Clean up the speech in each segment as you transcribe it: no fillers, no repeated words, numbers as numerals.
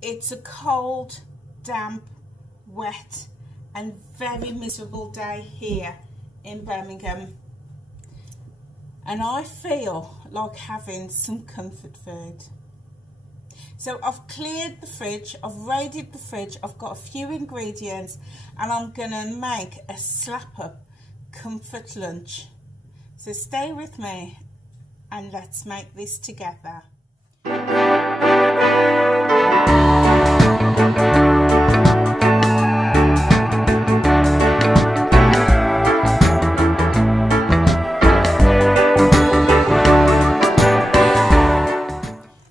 It's a cold, damp, wet and very miserable day here in Birmingham, and I feel like having some comfort food. So I've cleared the fridge, I've raided the fridge, I've got a few ingredients, and I'm gonna make a slap up comfort lunch. So stay with me and let's make this together.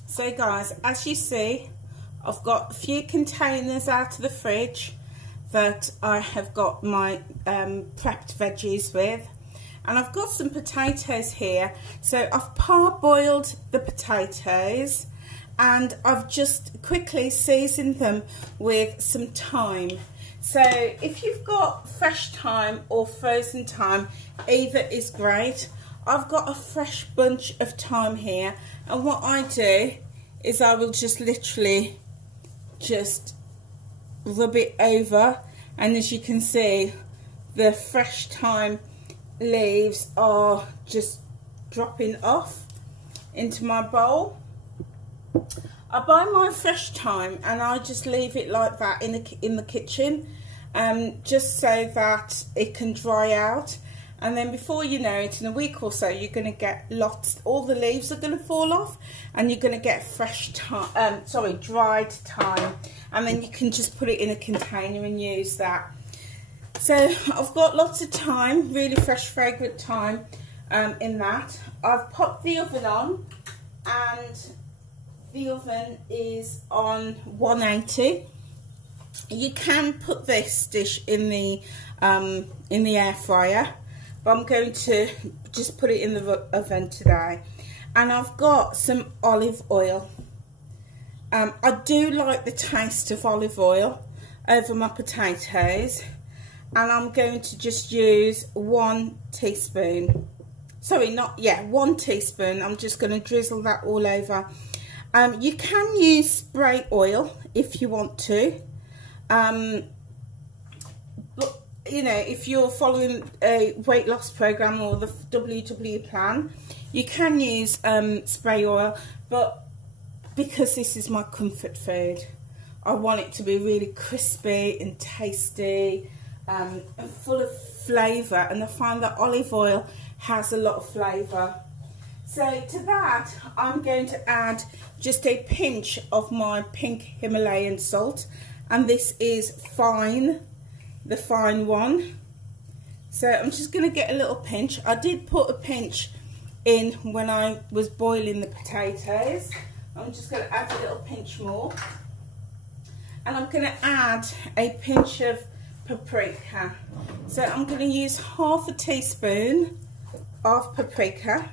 So guys, as you see, I've got a few containers out of the fridge that I have got my prepped veggies with, and I've got some potatoes here. So I've parboiled the potatoes and I've just quickly seasoned them with some thyme. So if you've got fresh thyme or frozen thyme, either is great. I've got a fresh bunch of thyme here, and what I do is I will just literally just rub it over, and as you can see, the fresh thyme leaves are just dropping off into my bowl. I buy my fresh thyme and I just leave it like that in the kitchen, just so that it can dry out. And then before you know it, in a week or so, you're going to get lots, all the leaves are going to fall off, and you're going to get fresh thyme, dried thyme, and then you can just put it in a container and use that. So I've got lots of thyme, really fresh, fragrant thyme in that. I've popped the oven on, and the oven is on 180. You can put this dish in the air fryer, but I'm going to just put it in the oven today. And I've got some olive oil. I do like the taste of olive oil over my potatoes, and I'm going to just use 1 teaspoon. Sorry, one teaspoon. I'm just going to drizzle that all over. You can use spray oil if you want to. But you know, if you're following a weight loss program or the WW plan, you can use spray oil, but because this is my comfort food, I want it to be really crispy and tasty and full of flavour, and I find that olive oil has a lot of flavour. So to that, I'm going to add just a pinch of my pink Himalayan salt, and this is fine, the fine one. So I'm just going to get a little pinch. I did put a pinch in when I was boiling the potatoes. I'm just going to add a little pinch more, and I'm going to add a pinch of paprika. So I'm going to use half a teaspoon of paprika.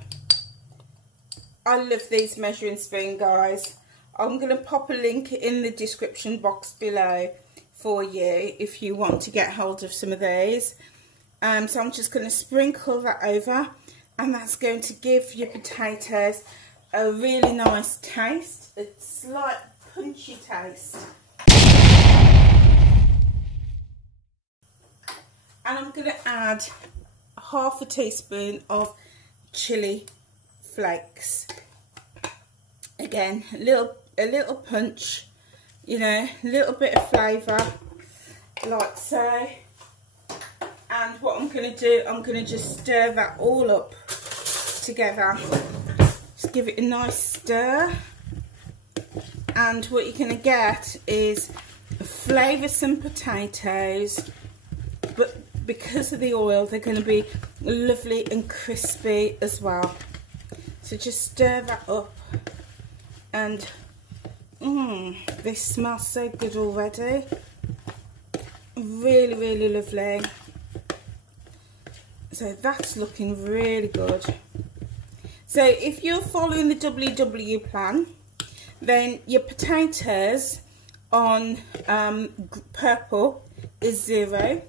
I love these measuring spoon, guys. I'm going to pop a link in the description box below for you if you want to get hold of some of these. So I'm just going to sprinkle that over, and that's going to give your potatoes a really nice taste, a slight punchy taste. And I'm going to add half a teaspoon of chili flakes. Again, a little punch, you know, a little bit of flavour, like so. And what I'm going to do, I'm going to just stir that all up together. Just give it a nice stir. And what you're going to get is flavoursome potatoes, but because of the oil, they're going to be lovely and crispy as well. So just stir that up, and this smells so good already. Really, really lovely. So that's looking really good. So if you're following the WW plan, then your potatoes on purple is 0,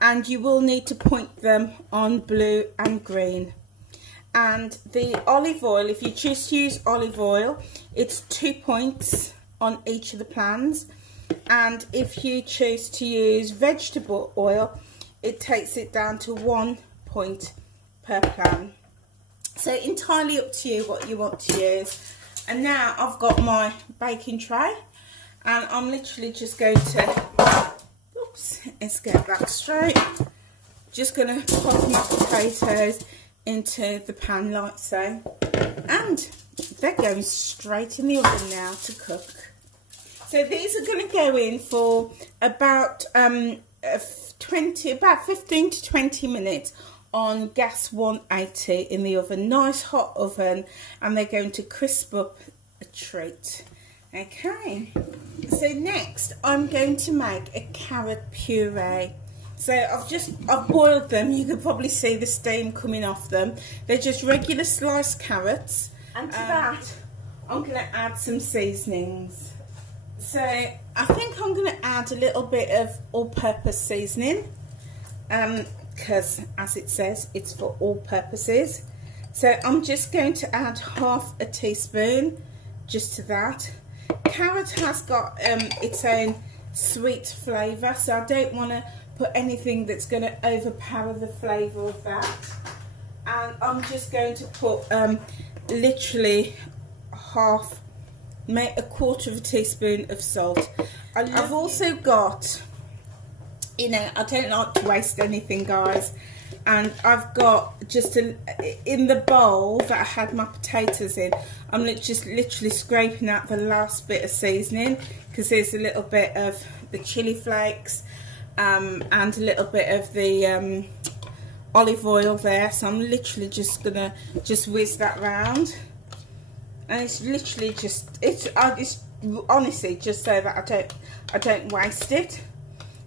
and you will need to point them on blue and green. And the olive oil, if you just use olive oil, it's 2 points on each of the pans, and if you choose to use vegetable oil, it takes it down to 1 point per plan. So entirely up to you what you want to use. And now I've got my baking tray, and I'm literally just going to, oops, let's get that straight, just going to pop my potatoes into the pan like so, and they're going straight in the oven now to cook. So these are going to go in for about 15 to 20 minutes on gas 180 in the oven, nice hot oven, and they're going to crisp up a treat. Okay, so next I'm going to make a carrot puree. So I've boiled them. You can probably see the steam coming off them. They're just regular sliced carrots, and to that I'm going to add some seasonings. So I think I'm going to add a little bit of all-purpose seasoning, because as it says, it's for all purposes. So I'm just going to add half a teaspoon just to that. Carrot has got its own sweet flavour, so I don't want to put anything that's going to overpower the flavour of that. And I'm just going to put literally a quarter of a teaspoon of salt. I've also got, you know, I don't like to waste anything, guys, and I've got just in the bowl that I had my potatoes in, I'm just literally scraping out the last bit of seasoning, because there's a little bit of the chili flakes and a little bit of the olive oil there, so I'm literally just gonna whiz that round, and it's literally just it's honestly just so that I don't waste it.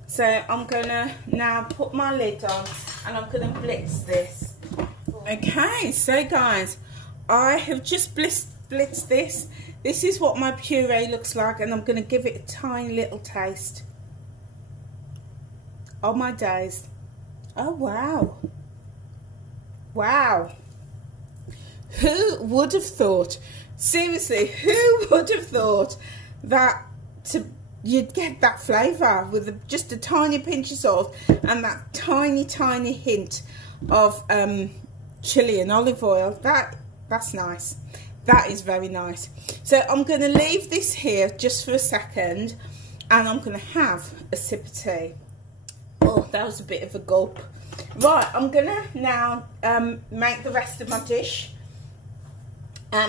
So I'm gonna now put my lid on, and I'm gonna blitz this. Okay, so guys, I have just blitzed this. This is what my puree looks like, and I'm gonna give it a tiny little taste. Oh my days. Oh wow. Wow. Who would have thought? Seriously, who would have thought that you'd get that flavour with just a tiny pinch of salt and that tiny hint of chilli and olive oil? That's nice. That is very nice. So I'm going to leave this here just for a second, and I'm going to have a sip of tea. Oh, that was a bit of a gulp. Right, I'm going to now make the rest of my dish.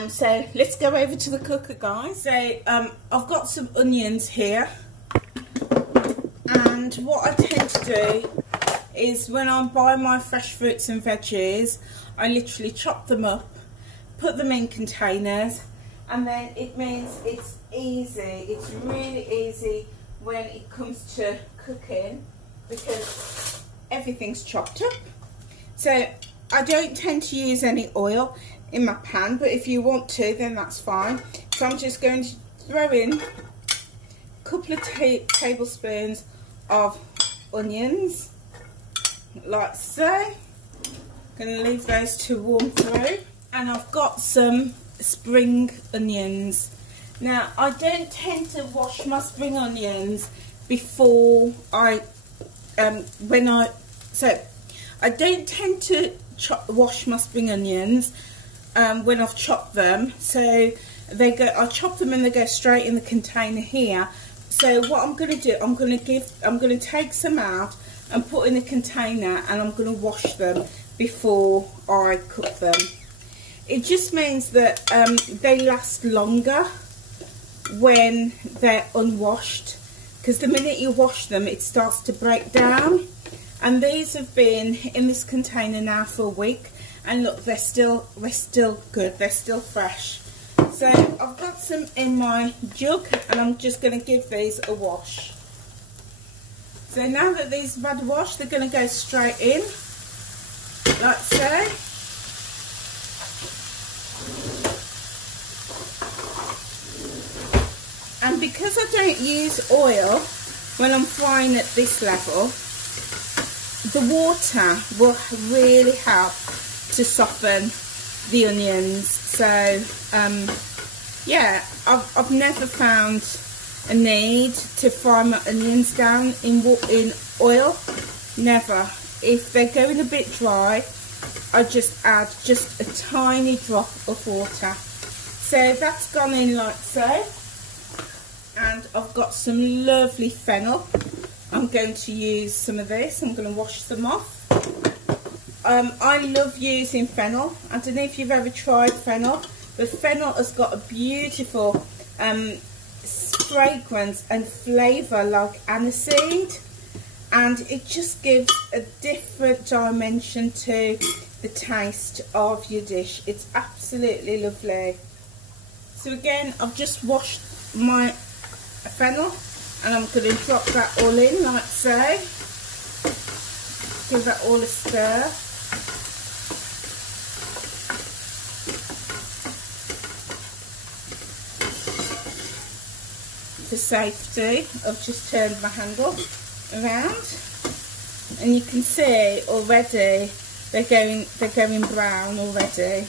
So let's go over to the cooker, guys. So I've got some onions here, and what I tend to do is when I buy my fresh fruits and veggies, I literally chop them up, put them in containers, and then it means it's easy. It's really easy when it comes to cooking, because everything's chopped up. So I don't tend to use any oil in my pan, but if you want to, then that's fine. So I'm just going to throw in a couple of tablespoons of onions, like so. Going to leave those to warm through, and I've got some spring onions. Now I don't tend to wash my spring onions before I I don't tend to wash my spring onions when I've chopped them. So I chop them and they go straight in the container here. So what I'm going to do, I'm going to take some out and put in a container, and I'm going to wash them before I cook them. It just means that they last longer when they're unwashed, because the minute you wash them, it starts to break down. And these have been in this container now for a week, and look, they're still good, they're still fresh. So I've got some in my jug, and I'm just going to give these a wash. So now that these have had a wash, they're going to go straight in, like so. And because I don't use oil when I'm frying at this level, the water will really help to soften the onions. So yeah, I've never found a need to fry my onions down in oil. Never. If they're going a bit dry, I just add just a tiny drop of water. So that's gone in like so. And I've got some lovely fennel. I'm going to use some of this. I'm going to wash them off. I love using fennel. I don't know if you've ever tried fennel, but fennel has got a beautiful fragrance and flavour like aniseed, and it just gives a different dimension to the taste of your dish. It's absolutely lovely. So again, I've just washed my fennel and I'm going to drop that all in like so. Give that all a stir. For safety, I've just turned my handle around, and you can see already they're going brown already.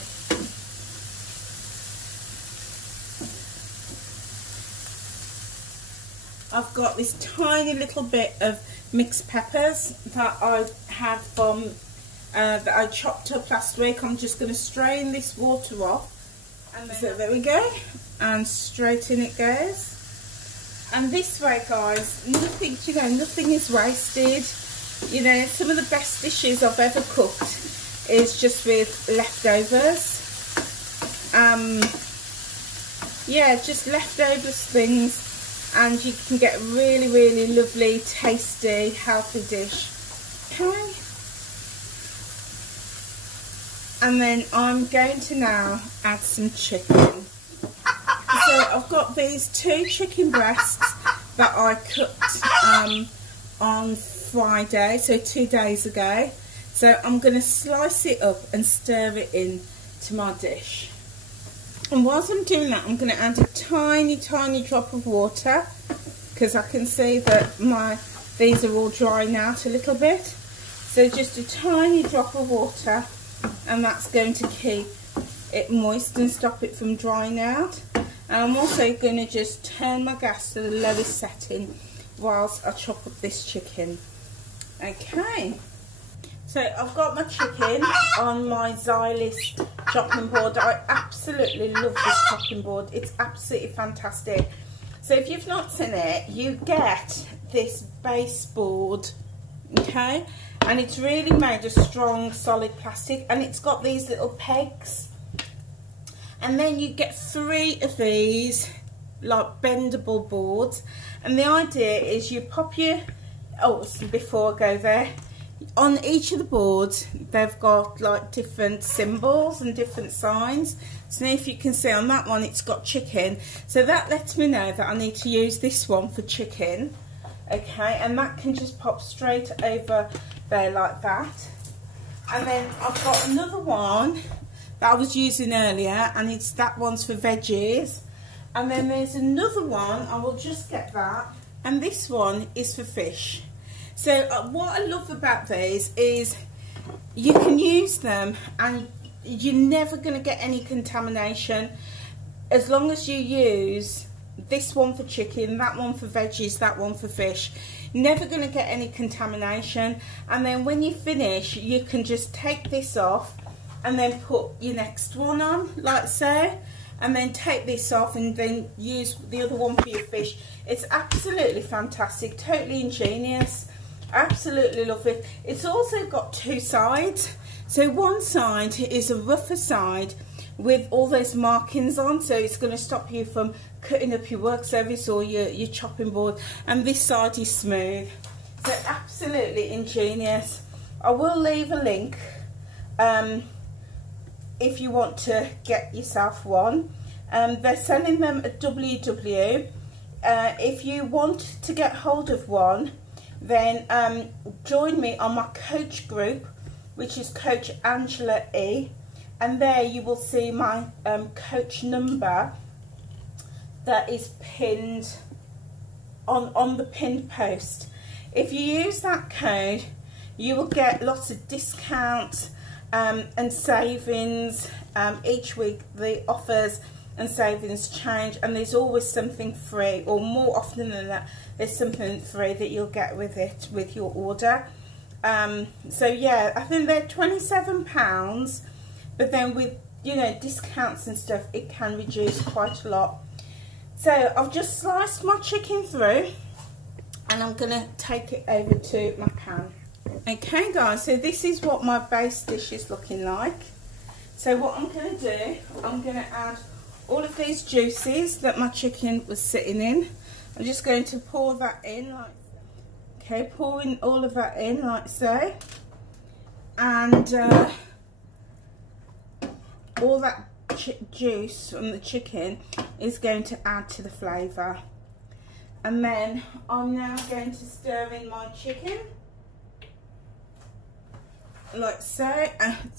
I've got this tiny little bit of mixed peppers that I had from that I chopped up last week. I'm just going to strain this water off, and so there we go, and straight in it goes. And this way, guys, nothing, you know, nothing is wasted. You know, some of the best dishes I've ever cooked is just with leftovers. Yeah, just leftovers things, and you can get a really, really lovely, tasty, healthy dish. Okay. And then I'm going to now add some chicken. So I've got these 2 chicken breasts that I cooked on Friday, so 2 days ago. So I'm going to slice it up and stir it in to my dish. And whilst I'm doing that, I'm going to add a tiny, tiny drop of water, because I can see that these are all drying out a little bit. So just a tiny drop of water, and that's going to keep it moist and stop it from drying out. And I'm also going to just turn my gas to the lowest setting whilst I chop up this chicken. Okay, so I've got my chicken on my Xylist chopping board. I absolutely love this chopping board. It's absolutely fantastic. So if you've not seen it, you get this base board, okay, and it's really made of strong solid plastic, and it's got these little pegs. And then you get 3 of these like bendable boards, and the idea is you pop your, before I go there, on each of the boards they've got like different symbols and different signs. So if you can see on that one it's got chicken, so that lets me know that I need to use this one for chicken. Okay, and that can just pop straight over there like that. And then I've got another one that I was using earlier, and that one's for veggies. And then there's another one, I will just get that, and this one is for fish. So what I love about these is you can use them and you're never going to get any contamination, as long as you use this one for chicken, that one for veggies, that one for fish. Never going to get any contamination. And then when you finish, you can just take this off and then put your next one on like so, and then take this off and then use the other one for your fish. It's absolutely fantastic, totally ingenious, absolutely love it. It's also got 2 sides. So one side is a rougher side with all those markings on, so it's going to stop you from cutting up your work surface or your chopping board, and this side is smooth. So absolutely ingenious. I will leave a link if you want to get yourself one. They're selling them at WW. If you want to get hold of one, then join me on my coach group, which is Coach Angela E, and there you will see my coach number that is pinned on the pinned post. If you use that code, you will get lots of discounts and savings each week. The offers and savings change, and there's always something free, or more often than that there's something free that you'll get with it with your order. So yeah, I think they're £27, but then with, you know, discounts and stuff, it can reduce quite a lot. So I've just sliced my chicken through, and I'm gonna take it over to my pan. Okay guys, so this is what my base dish is looking like. So what I'm going to do, I'm going to add all of these juices that my chicken was sitting in. I'm just going to pour that in like, okay, pouring all of that in like so. And all that juice from the chicken is going to add to the flavour. And then I'm now going to stir in my chicken. Like so,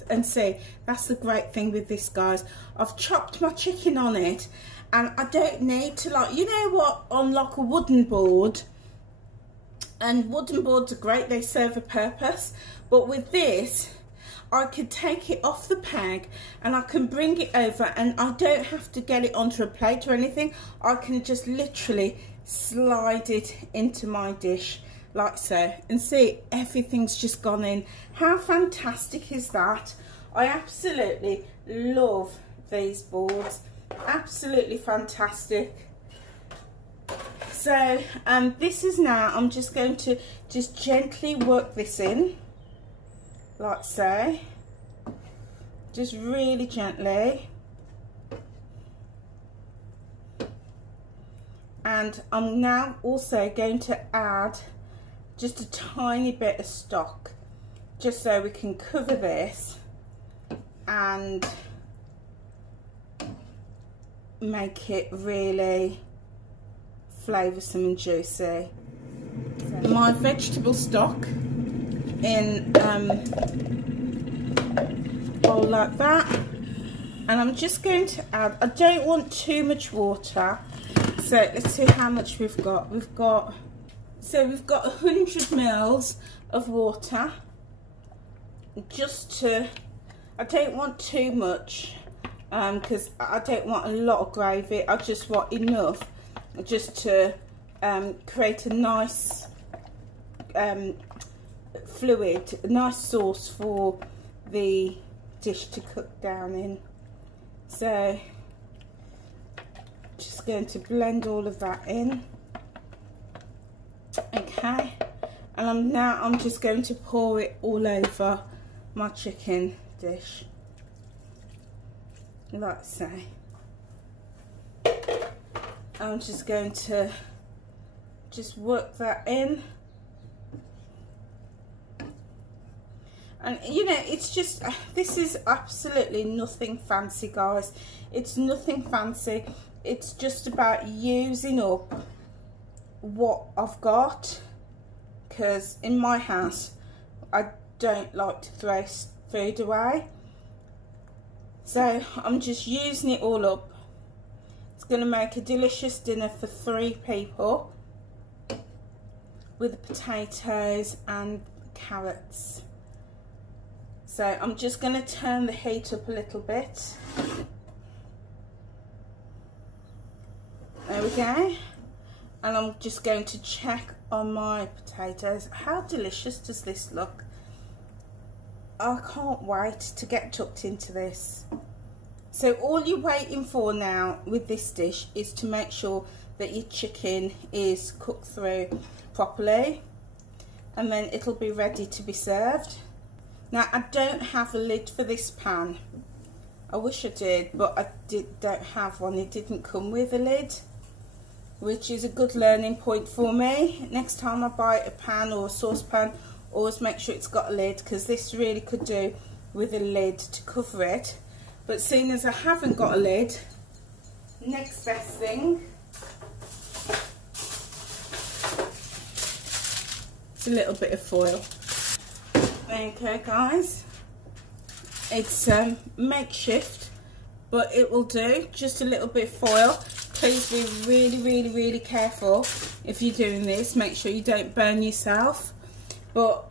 and see, that's the great thing with this, guys. I've chopped my chicken on it, and I don't need to, like, you know what, on like a wooden board, and wooden boards are great, they serve a purpose, but with this I could take it off the peg and I can bring it over, and I don't have to get it onto a plate or anything. I can just literally slide it into my dish like so, and see, everything's just gone in. How fantastic is that? I absolutely love these boards, absolutely fantastic. So this is now, I'm just going to just gently work this in like so, just really gently. And I'm now also going to add just a tiny bit of stock, just so we can cover this and make it really flavoursome and juicy. So my vegetable stock in bowl like that, and I'm just going to add, I don't want too much water, so let's see how much we've got. So we've got 100 mils of water, just to, I don't want too much, because I don't want a lot of gravy. I just want enough just to create a nice fluid, a nice sauce for the dish to cook down in. So just going to blend all of that in. Okay, and I'm just going to pour it all over my chicken dish like so. I'm just going to just work that in, and you know, it's just, this is absolutely nothing fancy, guys. It's nothing fancy. It's just about using up what I've got, because in my house I don't like to throw food away, so I'm just using it all up. It's going to make a delicious dinner for 3 people with potatoes and carrots. So I'm just going to turn the heat up a little bit. There we go. And I'm just going to check on my potatoes. How delicious does this look? I can't wait to get tucked into this. So all you're waiting for now with this dish is to make sure that your chicken is cooked through properly, and then it'll be ready to be served. Now I don't have a lid for this pan. I wish I did, but I don't have one. It didn't come with a lid, which is a good learning point for me. Next time I buy a pan or a saucepan, always make sure it's got a lid, because this really could do with a lid to cover it. But seeing as I haven't got a lid, next best thing is a little bit of foil. Okay guys, it's makeshift, but it will do. Just a little bit of foil. Please be really careful if you're doing this. Make sure you don't burn yourself. But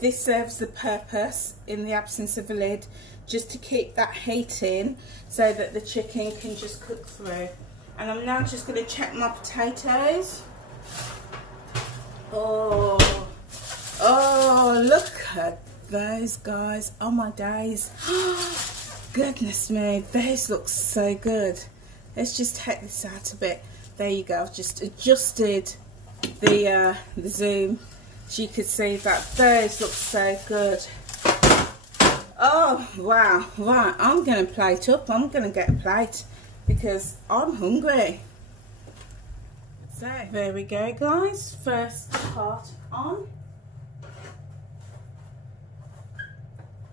this serves the purpose, in the absence of a lid, just to keep that heat in so that the chicken can just cook through. And I'm now just going to check my potatoes. Oh, look at those guys. Oh my days. Goodness me, those look so good. Let's just take this out a bit. There you go. I've just adjusted the zoom so you could see that those look so good. Oh wow, right, I'm going to plate up. I'm going to get a plate because I'm hungry. So there we go guys, first part on.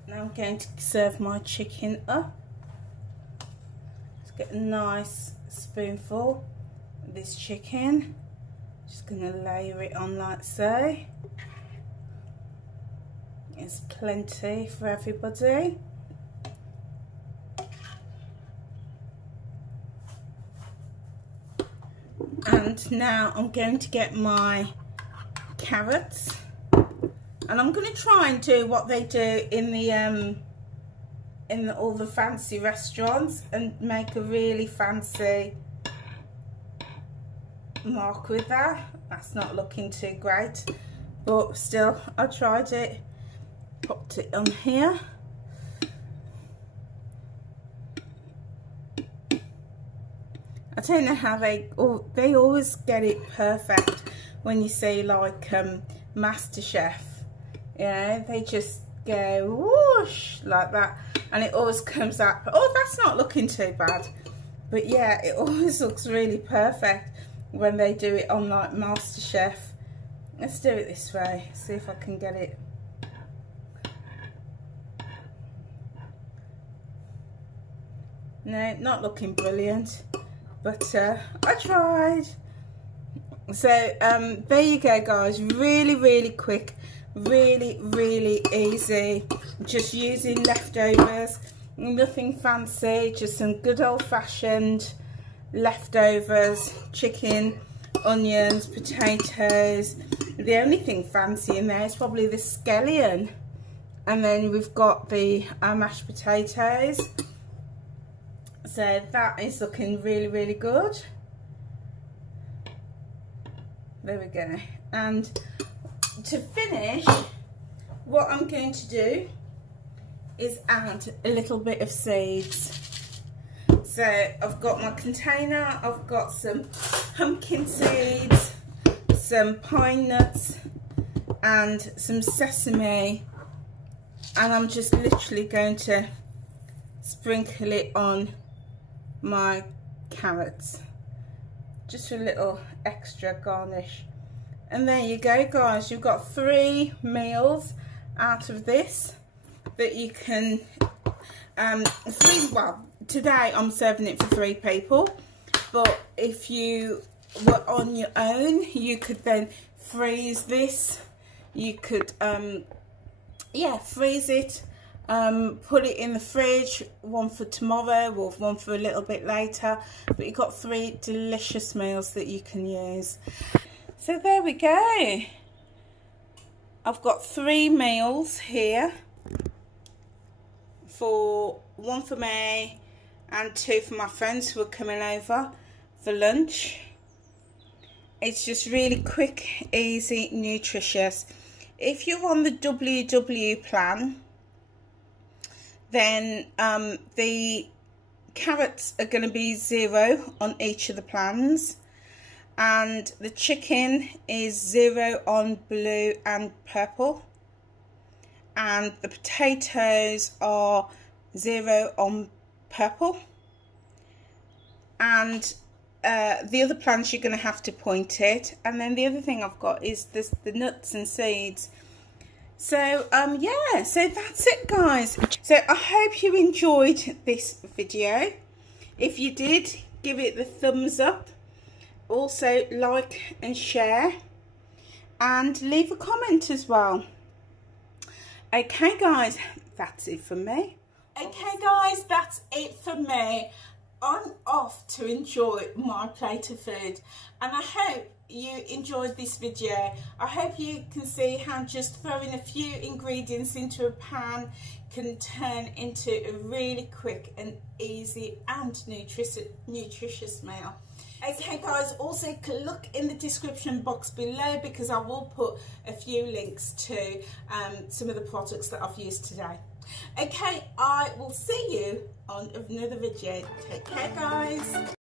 Now I'm going to serve my chicken up. Let's get a nice spoonful of this chicken. Just going to layer it on like so. There's plenty for everybody. And now I'm going to get my carrots, and I'm going to try and do what they do in all the fancy restaurants and make a really fancy mark with that. That's not looking too great, but still I tried it. Popped it on here. I don't know how they always get it perfect when you see like MasterChef. Yeah, they just go whoosh like that, and it always comes out. Oh, that's not looking too bad. But yeah, it always looks really perfect when they do it on like MasterChef. Let's do it this way. See if I can get it. No, not looking brilliant, but I tried. So there you go guys, really quick, really easy, just using leftovers, nothing fancy, just some good old-fashioned leftovers, chicken, onions, potatoes. The only thing fancy in there is probably the scallion, and then we've got the mashed potatoes. So that is looking really good. There we go. And to finish, what I'm going to do is add a little bit of seeds. So I've got my container, I've got some pumpkin seeds, some pine nuts and some sesame, and I'm just literally going to sprinkle it on my carrots, just a little extra garnish. And there you go guys, you've got 3 meals out of this that you can well, today I'm serving it for 3 people, but if you were on your own you could then freeze this. You could yeah, freeze it, put it in the fridge, one for tomorrow or one for a little bit later, but you've got 3 delicious meals that you can use. So there we go, I've got 3 meals here, for 1 for me and 2 for my friends who are coming over for lunch. It's just really quick, easy, nutritious. If you're on the WW plan, then the carrots are going to be 0 on each of the plans, and the chicken is 0 on blue and purple, and the potatoes are 0 on purple, and the other plants you're going to have to point it. And then the other thing I've got is the nuts and seeds. So yeah, so that's it guys. So I hope you enjoyed this video. If you did, give it the thumbs up, also like and share, and leave a comment as well. Okay guys, that's it from me. Okay guys, that's it from me. I'm off to enjoy my plate of food, and I hope you enjoyed this video. I hope you can see how just throwing a few ingredients into a pan can turn into a really quick and easy and nutritious meal. Okay guys, also look in the description box below because I will put a few links to some of the products that I've used today. Okay, I will see you on another video. Take care guys.